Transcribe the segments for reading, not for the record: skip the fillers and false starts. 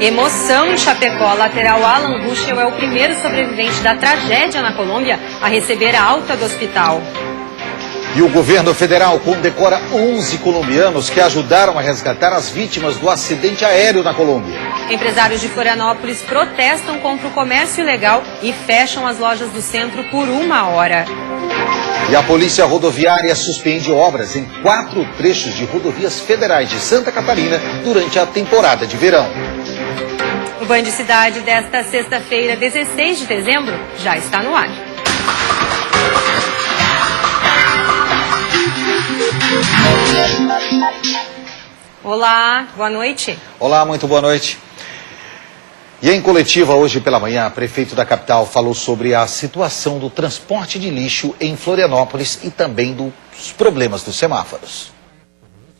Emoção em Chapecó. Lateral Alan Ruschel é o primeiro sobrevivente da tragédia na Colômbia a receber a alta do hospital. E o governo federal condecora 11 colombianos que ajudaram a resgatar as vítimas do acidente aéreo na Colômbia. Empresários de Florianópolis protestam contra o comércio ilegal e fecham as lojas do centro por 1 hora. E a Polícia Rodoviária suspende obras em 4 trechos de rodovias federais de Santa Catarina durante a temporada de verão. O Band Cidade desta sexta-feira, 16 de dezembro, já está no ar. Olá, boa noite. Olá, muito boa noite. E em coletiva hoje pela manhã, o prefeito da capital falou sobre a situação do transporte de lixo em Florianópolis e também dos problemas dos semáforos.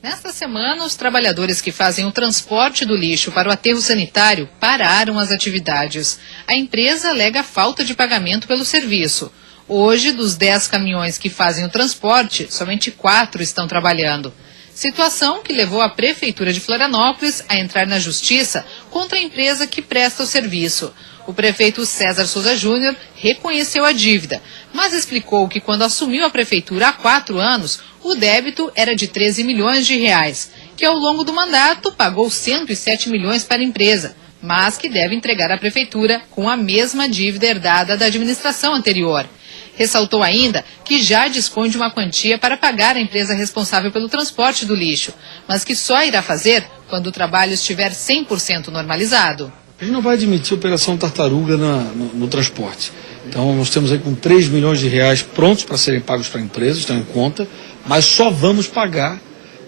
Nesta semana, os trabalhadores que fazem o transporte do lixo para o aterro sanitário pararam as atividades. A empresa alega falta de pagamento pelo serviço. Hoje, dos 10 caminhões que fazem o transporte, somente 4 estão trabalhando. Situação que levou a Prefeitura de Florianópolis a entrar na justiça contra a empresa que presta o serviço. O prefeito César Souza Júnior reconheceu a dívida, mas explicou que quando assumiu a prefeitura há 4 anos, o débito era de 13 milhões de reais, que ao longo do mandato pagou 107 milhões para a empresa, mas que deve entregar à prefeitura com a mesma dívida herdada da administração anterior. Ressaltou ainda que já dispõe de uma quantia para pagar a empresa responsável pelo transporte do lixo, mas que só irá fazer quando o trabalho estiver 100% normalizado. A gente não vai admitir a operação tartaruga no transporte. Então nós temos aí com 3 milhões de reais prontos para serem pagos para a empresa, estão em conta, mas só vamos pagar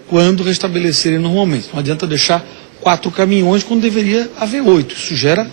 quando restabelecerem normalmente. Não adianta deixar 4 caminhões quando deveria haver 8. Isso gera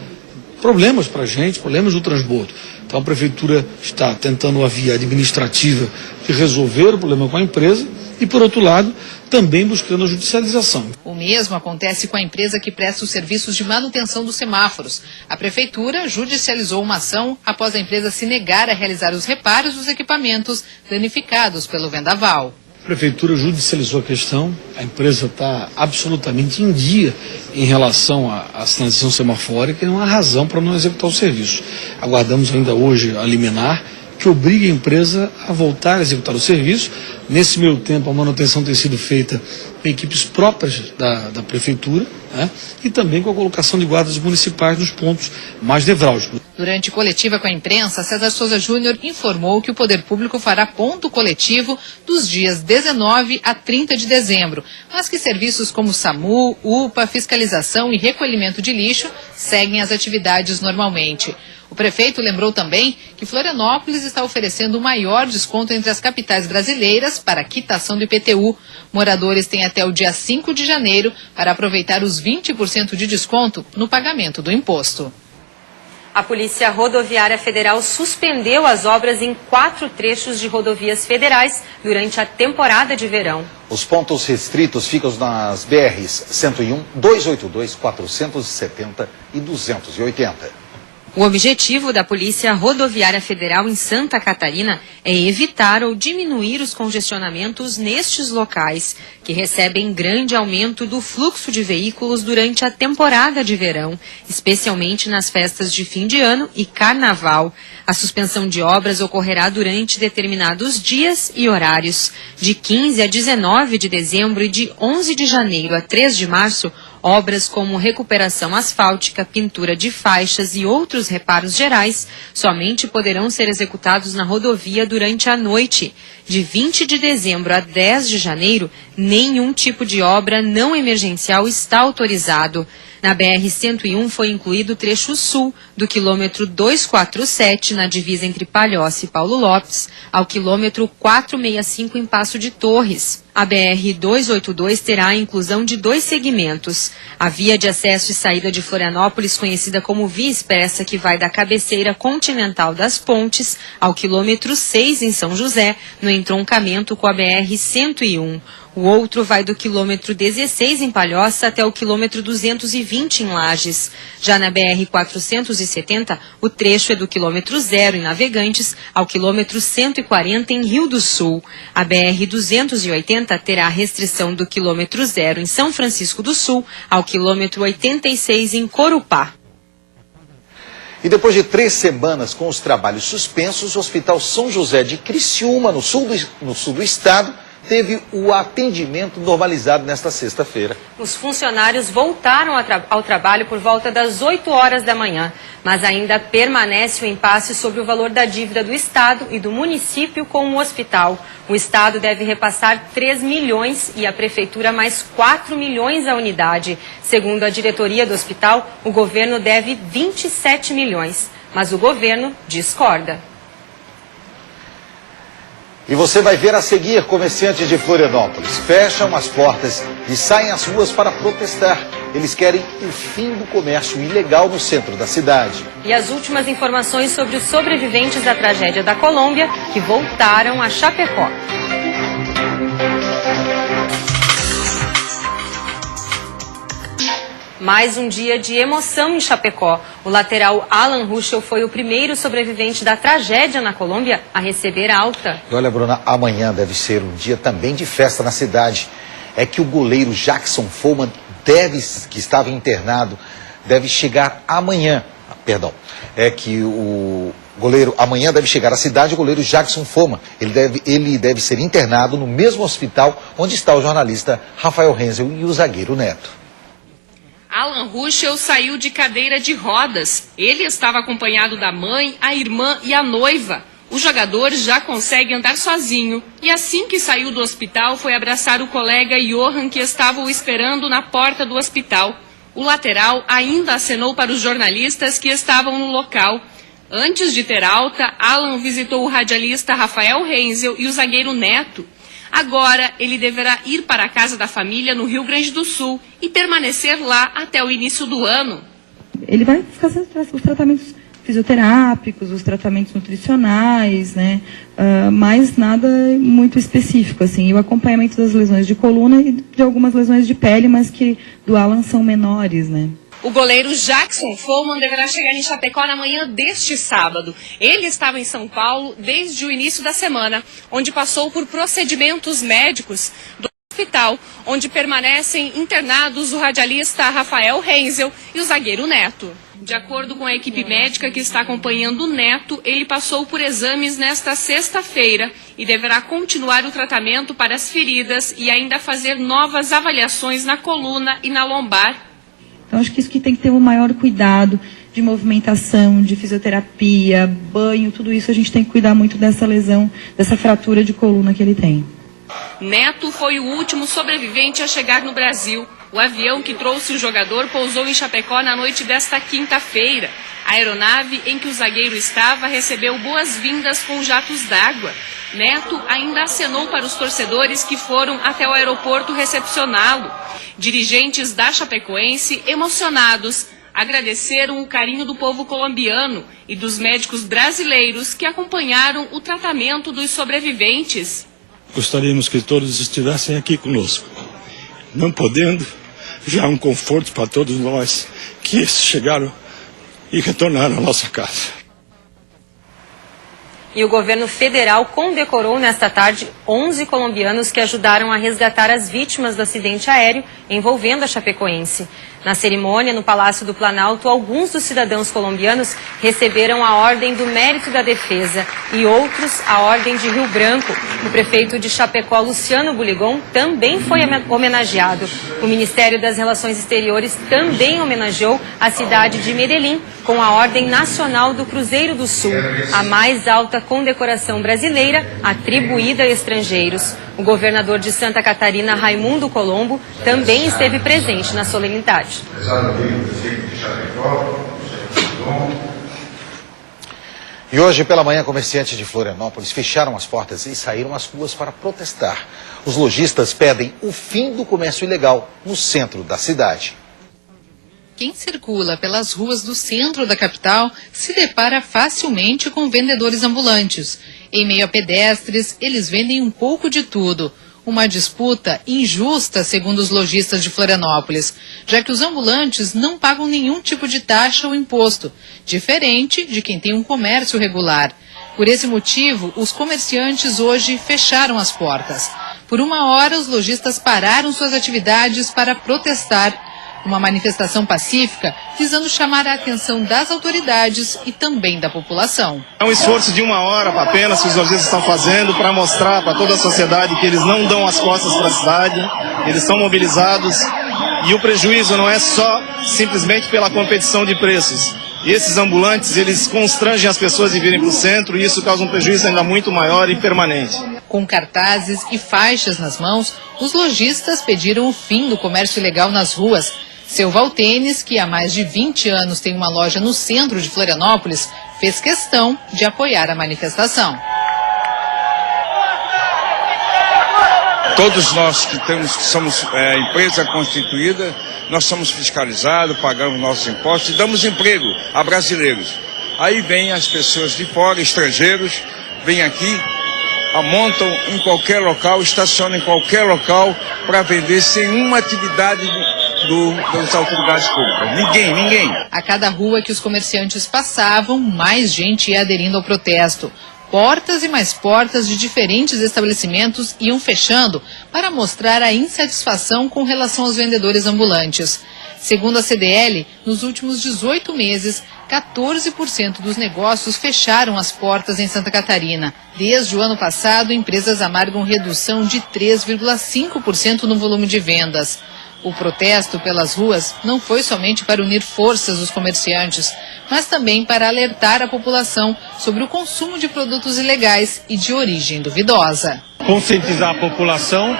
problemas para a gente, problemas do transbordo. Então a prefeitura está tentando a via administrativa de resolver o problema com a empresa e, por outro lado, também buscando a judicialização. O mesmo acontece com a empresa que presta os serviços de manutenção dos semáforos. A prefeitura judicializou uma ação após a empresa se negar a realizar os reparos dos equipamentos danificados pelo vendaval. A prefeitura judicializou a questão, a empresa está absolutamente em dia em relação à sinalização semafórica e não há razão para não executar o serviço. Aguardamos ainda hoje a liminar que obrigue a empresa a voltar a executar o serviço. Nesse meio tempo, a manutenção tem sido feita com equipes próprias da prefeitura, né? E também com a colocação de guardas municipais nos pontos mais nevrálgicos. Durante coletiva com a imprensa, César Souza Júnior informou que o Poder Público fará ponto coletivo dos dias 19 a 30 de dezembro, mas que serviços como SAMU, UPA, fiscalização e recolhimento de lixo seguem as atividades normalmente. O prefeito lembrou também que Florianópolis está oferecendo o maior desconto entre as capitais brasileiras para a quitação do IPTU. Moradores têm até o dia 5 de janeiro para aproveitar os 20% de desconto no pagamento do imposto. A Polícia Rodoviária Federal suspendeu as obras em 4 trechos de rodovias federais durante a temporada de verão. Os pontos restritos ficam nas BRs 101, 282, 470 e 280. O objetivo da Polícia Rodoviária Federal em Santa Catarina é evitar ou diminuir os congestionamentos nestes locais, que recebem grande aumento do fluxo de veículos durante a temporada de verão, especialmente nas festas de fim de ano e carnaval. A suspensão de obras ocorrerá durante determinados dias e horários. De 15 a 19 de dezembro e de 11 de janeiro a 3 de março, obras como recuperação asfáltica, pintura de faixas e outros reparos gerais somente poderão ser executados na rodovia durante a noite. De 20 de dezembro a 10 de janeiro, nenhum tipo de obra não emergencial está autorizado. Na BR-101 foi incluído o trecho sul, do quilômetro 247, na divisa entre Palhoça e Paulo Lopes, ao quilômetro 465 em Passo de Torres. A BR-282 terá a inclusão de 2 segmentos. A via de acesso e saída de Florianópolis, conhecida como Via Expressa, que vai da cabeceira continental das Pontes ao quilômetro 6 em São José, no entroncamento com a BR-101. O outro vai do quilômetro 16 em Palhoça até o quilômetro 220 em Lages. Já na BR-470, o trecho é do quilômetro 0 em Navegantes ao quilômetro 140 em Rio do Sul. A BR-280 terá restrição do quilômetro 0 em São Francisco do Sul ao quilômetro 86 em Corupá. E depois de 3 semanas com os trabalhos suspensos, o Hospital São José de Criciúma, no sul do estado, teve o atendimento normalizado nesta sexta-feira. Os funcionários voltaram ao trabalho por volta das 8 horas da manhã, mas ainda permanece o impasse sobre o valor da dívida do Estado e do município com o hospital. O Estado deve repassar 3 milhões e a Prefeitura mais 4 milhões à unidade. Segundo a diretoria do hospital, o governo deve 27 milhões, mas o governo discorda. E você vai ver a seguir: comerciantes de Florianópolis fecham as portas e saem às ruas para protestar. Eles querem o fim do comércio ilegal no centro da cidade. E as últimas informações sobre os sobreviventes da tragédia da Colômbia que voltaram a Chapecó. Mais um dia de emoção em Chapecó. O lateral Alan Ruschel foi o primeiro sobrevivente da tragédia na Colômbia a receber alta. E olha, Bruna, amanhã deve ser um dia também de festa na cidade. É que o goleiro Jackson Follman, que estava internado, deve chegar amanhã. É que o goleiro amanhã deve chegar à cidade, o goleiro Jackson Follman. Ele deve ser internado no mesmo hospital onde está o jornalista Rafael Renzel e o zagueiro Neto. Alan Ruschel saiu de cadeira de rodas. Ele estava acompanhado da mãe, a irmã e a noiva. O jogador já consegue andar sozinho e assim que saiu do hospital foi abraçar o colega Johan, que estava o esperando na porta do hospital. O lateral ainda acenou para os jornalistas que estavam no local. Antes de ter alta, Alan visitou o radialista Rafael Renzel e o zagueiro Neto. Agora, ele deverá ir para a casa da família no Rio Grande do Sul e permanecer lá até o início do ano. Ele vai fazer os tratamentos fisioterápicos, os tratamentos nutricionais, né? Mas nada muito específico, assim. E o acompanhamento das lesões de coluna e de algumas lesões de pele, mas que do Alan são menores, né? O goleiro Jackson Follman deverá chegar em Chapecó na manhã deste sábado. Ele estava em São Paulo desde o início da semana, onde passou por procedimentos médicos do hospital, onde permanecem internados o radialista Rafael Renzel e o zagueiro Neto. De acordo com a equipe médica que está acompanhando o Neto, ele passou por exames nesta sexta-feira e deverá continuar o tratamento para as feridas e ainda fazer novas avaliações na coluna e na lombar. Então, acho que isso que tem que ter um maior cuidado de movimentação, de fisioterapia, banho, tudo isso a gente tem que cuidar muito dessa lesão, dessa fratura de coluna que ele tem. Neto foi o último sobrevivente a chegar no Brasil. O avião que trouxe o jogador pousou em Chapecó na noite desta quinta-feira. A aeronave em que o zagueiro estava recebeu boas-vindas com jatos d'água. Neto ainda acenou para os torcedores que foram até o aeroporto recepcioná-lo. Dirigentes da Chapecoense, emocionados, agradeceram o carinho do povo colombiano e dos médicos brasileiros que acompanharam o tratamento dos sobreviventes. Gostaríamos que todos estivessem aqui conosco. Não podendo, já é um conforto para todos nós que chegaram e retornaram à nossa casa. E o governo federal condecorou nesta tarde 11 colombianos que ajudaram a resgatar as vítimas do acidente aéreo envolvendo a Chapecoense. Na cerimônia, no Palácio do Planalto, alguns dos cidadãos colombianos receberam a Ordem do Mérito da Defesa e outros a Ordem de Rio Branco. O prefeito de Chapecó, Luciano Buligon, também foi homenageado. O Ministério das Relações Exteriores também homenageou a cidade de Medellín com a Ordem Nacional do Cruzeiro do Sul, a mais alta condecoração brasileira atribuída a estrangeiros. O governador de Santa Catarina, Raimundo Colombo, também esteve presente na solenidade. E hoje pela manhã, comerciantes de Florianópolis fecharam as portas e saíram às ruas para protestar. Os lojistas pedem o fim do comércio ilegal no centro da cidade. Quem circula pelas ruas do centro da capital se depara facilmente com vendedores ambulantes. Em meio a pedestres, eles vendem um pouco de tudo. Uma disputa injusta, segundo os lojistas de Florianópolis, já que os ambulantes não pagam nenhum tipo de taxa ou imposto, diferente de quem tem um comércio regular. Por esse motivo, os comerciantes hoje fecharam as portas. Por uma hora, os lojistas pararam suas atividades para protestar. Uma manifestação pacífica visando chamar a atenção das autoridades e também da população. É um esforço de uma hora apenas que os lojistas estão fazendo para mostrar para toda a sociedade que eles não dão as costas para a cidade, eles estão mobilizados e o prejuízo não é só simplesmente pela competição de preços. Esses ambulantes, eles constrangem as pessoas de virem para o centro e isso causa um prejuízo ainda muito maior e permanente. Com cartazes e faixas nas mãos, os lojistas pediram o fim do comércio ilegal nas ruas. Seu Valtênis, que há mais de 20 anos tem uma loja no centro de Florianópolis, fez questão de apoiar a manifestação. Todos nós que somos empresa constituída, nós somos fiscalizados, pagamos nossos impostos e damos emprego a brasileiros. Aí vêm as pessoas de fora, estrangeiros, vêm aqui, montam em qualquer local, estacionam em qualquer local para vender sem uma atividade das autoridades públicas. Ninguém. A cada rua que os comerciantes passavam, mais gente ia aderindo ao protesto. Portas e mais portas de diferentes estabelecimentos iam fechando para mostrar a insatisfação com relação aos vendedores ambulantes. Segundo a CDL, nos últimos 18 meses, 14% dos negócios fecharam as portas em Santa Catarina. Desde o ano passado, empresas amargam redução de 3,5% no volume de vendas. O protesto pelas ruas não foi somente para unir forças dos comerciantes, mas também para alertar a população sobre o consumo de produtos ilegais e de origem duvidosa. Conscientizar a população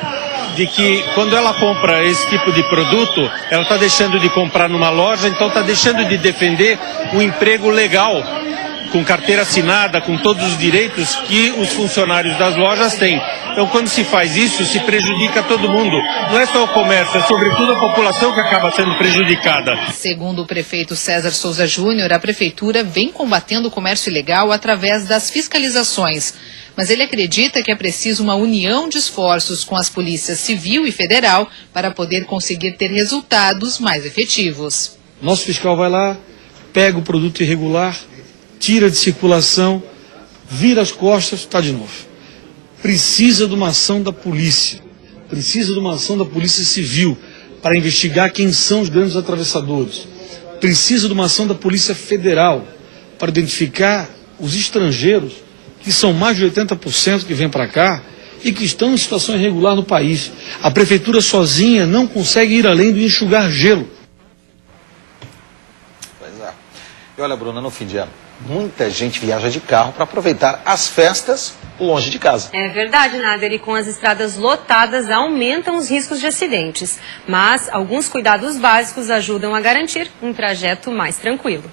de que quando ela compra esse tipo de produto, ela está deixando de comprar numa loja, então está deixando de defender um emprego legal, com carteira assinada, com todos os direitos que os funcionários das lojas têm. Então, quando se faz isso, se prejudica todo mundo. Não é só o comércio, é sobretudo a população que acaba sendo prejudicada. Segundo o prefeito César Souza Júnior, a prefeitura vem combatendo o comércio ilegal através das fiscalizações. Mas ele acredita que é preciso uma união de esforços com as polícias civil e federal para poder conseguir ter resultados mais efetivos. Nosso fiscal vai lá, pega o produto irregular, tira de circulação, vira as costas, está de novo. Precisa de uma ação da polícia, precisa de uma ação da polícia civil para investigar quem são os grandes atravessadores. Precisa de uma ação da polícia federal para identificar os estrangeiros, que são mais de 80% que vêm para cá e que estão em situação irregular no país. A prefeitura sozinha não consegue ir além do enxugar gelo. Pois é. E olha, Bruna, no fim de ano, muita gente viaja de carro para aproveitar as festas longe de casa. É verdade, Nader, e com as estradas lotadas aumentam os riscos de acidentes. Mas alguns cuidados básicos ajudam a garantir um trajeto mais tranquilo.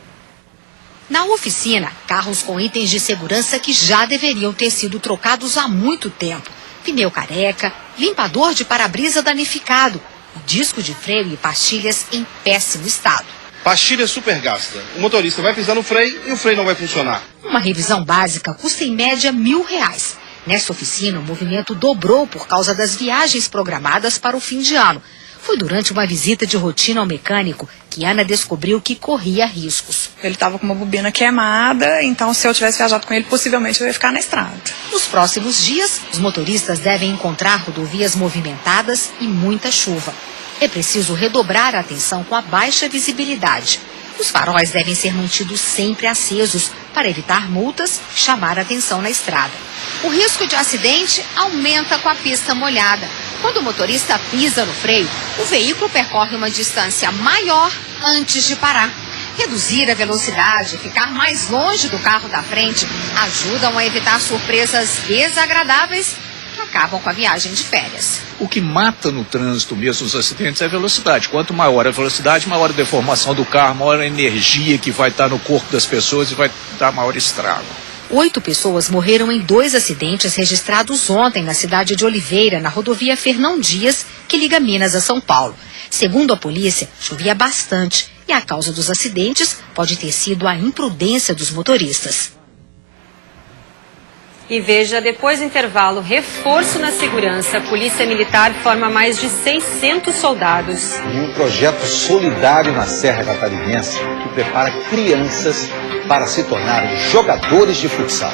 Na oficina, carros com itens de segurança que já deveriam ter sido trocados há muito tempo. Pneu careca, limpador de para-brisa danificado, disco de freio e pastilhas em péssimo estado. Pastilha super gasta. O motorista vai pisar no freio e o freio não vai funcionar. Uma revisão básica custa em média R$1.000. Nessa oficina, o movimento dobrou por causa das viagens programadas para o fim de ano. Foi durante uma visita de rotina ao mecânico que Ana descobriu que corria riscos. Ele estava com uma bobina queimada, então se eu tivesse viajado com ele, possivelmente eu ia ficar na estrada. Nos próximos dias, os motoristas devem encontrar rodovias movimentadas e muita chuva. É preciso redobrar a atenção com a baixa visibilidade. Os faróis devem ser mantidos sempre acesos para evitar multas e chamar a atenção na estrada. O risco de acidente aumenta com a pista molhada. Quando o motorista pisa no freio, o veículo percorre uma distância maior antes de parar. Reduzir a velocidade e ficar mais longe do carro da frente ajudam a evitar surpresas desagradáveis que acabam com a viagem de férias. O que mata no trânsito mesmo os acidentes é a velocidade. Quanto maior a velocidade, maior a deformação do carro, maior a energia que vai estar no corpo das pessoas e vai dar maior estrago. 8 pessoas morreram em 2 acidentes registrados ontem na cidade de Oliveira, na rodovia Fernão Dias, que liga Minas a São Paulo. Segundo a polícia, chovia bastante e a causa dos acidentes pode ter sido a imprudência dos motoristas. E veja, depois do intervalo, reforço na segurança. A Polícia Militar forma mais de 600 soldados. E um projeto solidário na Serra Catarinense que prepara crianças para se tornarem jogadores de futsal.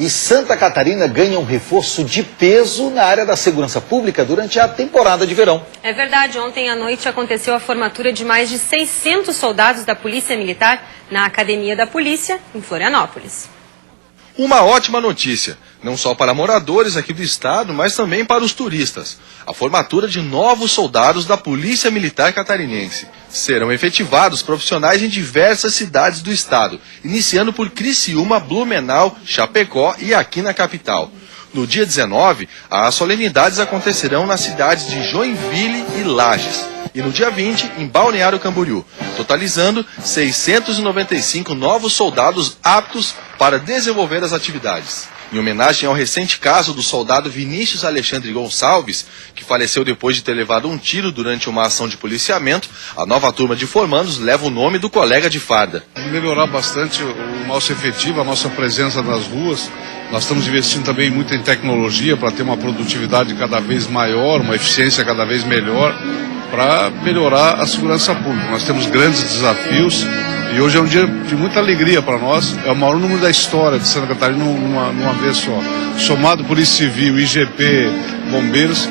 E Santa Catarina ganha um reforço de peso na área da segurança pública durante a temporada de verão. É verdade, ontem à noite aconteceu a formatura de mais de 600 soldados da Polícia Militar na Academia da Polícia, em Florianópolis. Uma ótima notícia, não só para moradores aqui do estado, mas também para os turistas. A formatura de novos soldados da Polícia Militar Catarinense. Serão efetivados profissionais em diversas cidades do estado, iniciando por Criciúma, Blumenau, Chapecó e aqui na capital. No dia 19, as solenidades acontecerão nas cidades de Joinville e Lages. E no dia 20, em Balneário Camboriú, totalizando 695 novos soldados aptos para desenvolver as atividades. Em homenagem ao recente caso do soldado Vinícius Alexandre Gonçalves, que faleceu depois de ter levado um tiro durante uma ação de policiamento, a nova turma de formandos leva o nome do colega de farda. Melhorar bastante o nosso efetivo, a nossa presença nas ruas. Nós estamos investindo também muito em tecnologia para ter uma produtividade cada vez maior, uma eficiência cada vez melhor, para melhorar a segurança pública. Nós temos grandes desafios e hoje é um dia de muita alegria para nós. É o maior número da história de Santa Catarina numa vez só. Somado Polícia Civil, IGP, Bombeiros,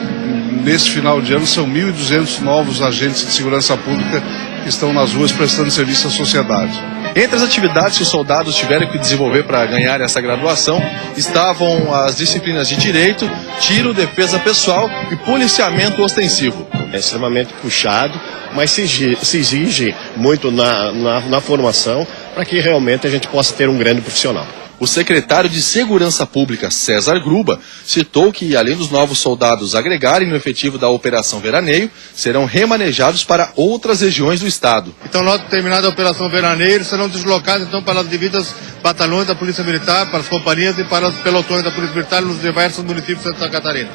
nesse final de ano são 1.200 novos agentes de segurança pública que estão nas ruas prestando serviço à sociedade. Entre as atividades que os soldados tiveram que desenvolver para ganhar essa graduação estavam as disciplinas de direito, tiro, defesa pessoal e policiamento ostensivo. É extremamente puxado, mas se exige muito na formação para que realmente a gente possa ter um grande profissional. O secretário de Segurança Pública, César Gruba, citou que, além dos novos soldados agregarem no efetivo da Operação Veraneio, serão remanejados para outras regiões do estado. Então, logo terminada a Operação Veraneio, serão deslocados então para as devidas batalhões da Polícia Militar, para as companhias e para os pelotões da Polícia Militar nos diversos municípios de Santa Catarina.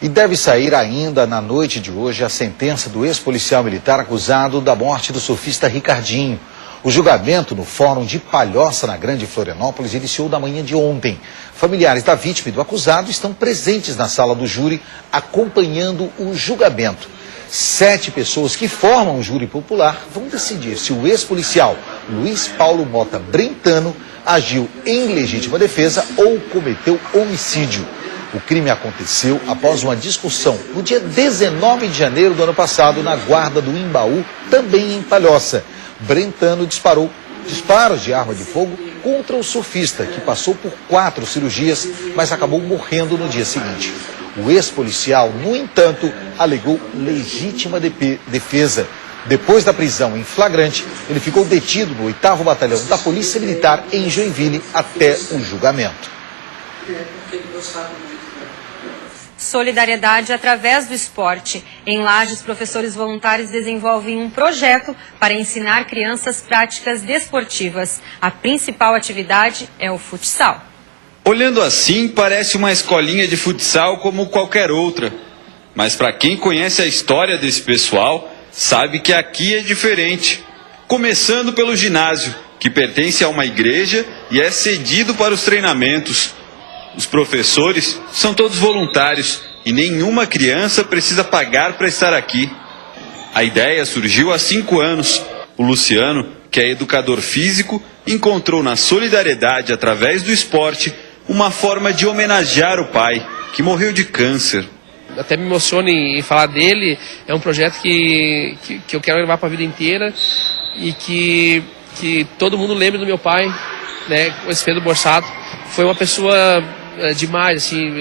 E deve sair ainda na noite de hoje a sentença do ex-policial militar acusado da morte do surfista Ricardinho. O julgamento no Fórum de Palhoça, na Grande Florianópolis, iniciou na manhã de ontem. Familiares da vítima e do acusado estão presentes na sala do júri, acompanhando o julgamento. 7 pessoas que formam o júri popular vão decidir se o ex-policial Luiz Paulo Mota Brentano agiu em legítima defesa ou cometeu homicídio. O crime aconteceu após uma discussão no dia 19 de janeiro do ano passado, na guarda do Imbaú, também em Palhoça. Brentano disparou disparos de arma de fogo contra o surfista, que passou por 4 cirurgias, mas acabou morrendo no dia seguinte. O ex-policial, no entanto, alegou legítima defesa. Depois da prisão em flagrante, ele ficou detido no 8º Batalhão da Polícia Militar em Joinville até o julgamento. Solidariedade através do esporte. Em Lages, professores voluntários desenvolvem um projeto para ensinar crianças práticas desportivas. A principal atividade é o futsal. Olhando assim, parece uma escolinha de futsal como qualquer outra. Mas para quem conhece a história desse pessoal, sabe que aqui é diferente. Começando pelo ginásio, que pertence a uma igreja e é cedido para os treinamentos. Os professores são todos voluntários e nenhuma criança precisa pagar para estar aqui. A ideia surgiu há 5 anos. O Luciano, que é educador físico, encontrou na solidariedade através do esporte uma forma de homenagear o pai, que morreu de câncer. Até me emociono em falar dele. É um projeto que eu quero levar para a vida inteira e que todo mundo lembre do meu pai, né, o Pedro Borsato. Foi uma pessoa demais, assim,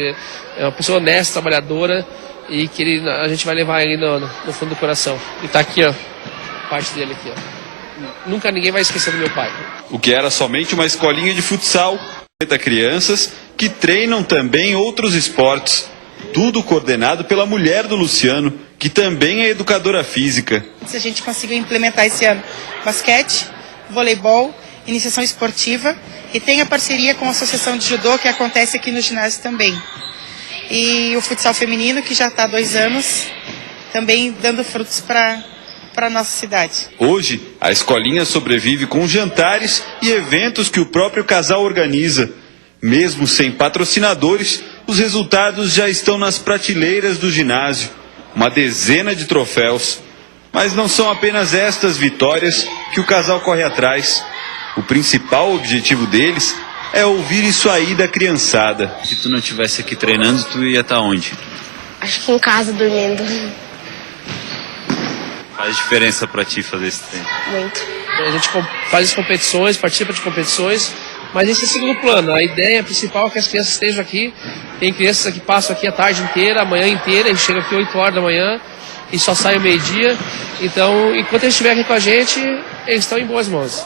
é uma pessoa honesta, trabalhadora e que a gente vai levar ele no fundo do coração. E tá aqui, ó, parte dele aqui, ó. Nunca ninguém vai esquecer do meu pai. O que era somente uma escolinha de futsal, 50 crianças que treinam também outros esportes. Tudo coordenado pela mulher do Luciano, que que também é educadora física. Se a gente conseguiu implementar esse ano basquete, voleibol, iniciação esportiva e tem a parceria com a Associação de Judô que acontece aqui no ginásio também. E o futsal feminino, que já está há 2 anos, também dando frutos para a nossa cidade. Hoje, a escolinha sobrevive com jantares e eventos que o próprio casal organiza. Mesmo sem patrocinadores, os resultados já estão nas prateleiras do ginásio. Uma dezena de troféus. Mas não são apenas estas vitórias que o casal corre atrás. O principal objetivo deles é ouvir isso aí da criançada. Se tu não estivesse aqui treinando, tu ia estar onde? Acho que em casa, dormindo. Faz diferença pra ti fazer esse treino? Muito. A gente faz as competições, participa de competições, mas esse é o segundo plano. A ideia principal é que as crianças estejam aqui. Tem crianças que passam aqui a tarde inteira, a manhã inteira, e chegam aqui 8 horas da manhã e só saem ao meio-dia. Então, enquanto eles estiverem aqui com a gente, eles estão em boas mãos.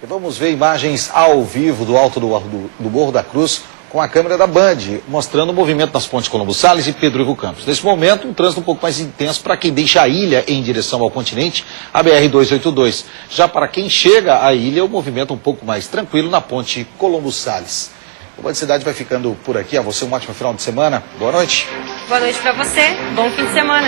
E vamos ver imagens ao vivo do alto do Morro da Cruz com a câmera da Band, mostrando o movimento nas pontes Colombo Salles e Pedro Ivo Campos. Nesse momento, um trânsito um pouco mais intenso para quem deixa a ilha em direção ao continente, a BR-282. Já para quem chega à ilha, o movimento um pouco mais tranquilo na ponte Colombo Salles. O Band Cidade vai ficando por aqui. A você um ótimo final de semana. Boa noite. Boa noite para você. Bom fim de semana.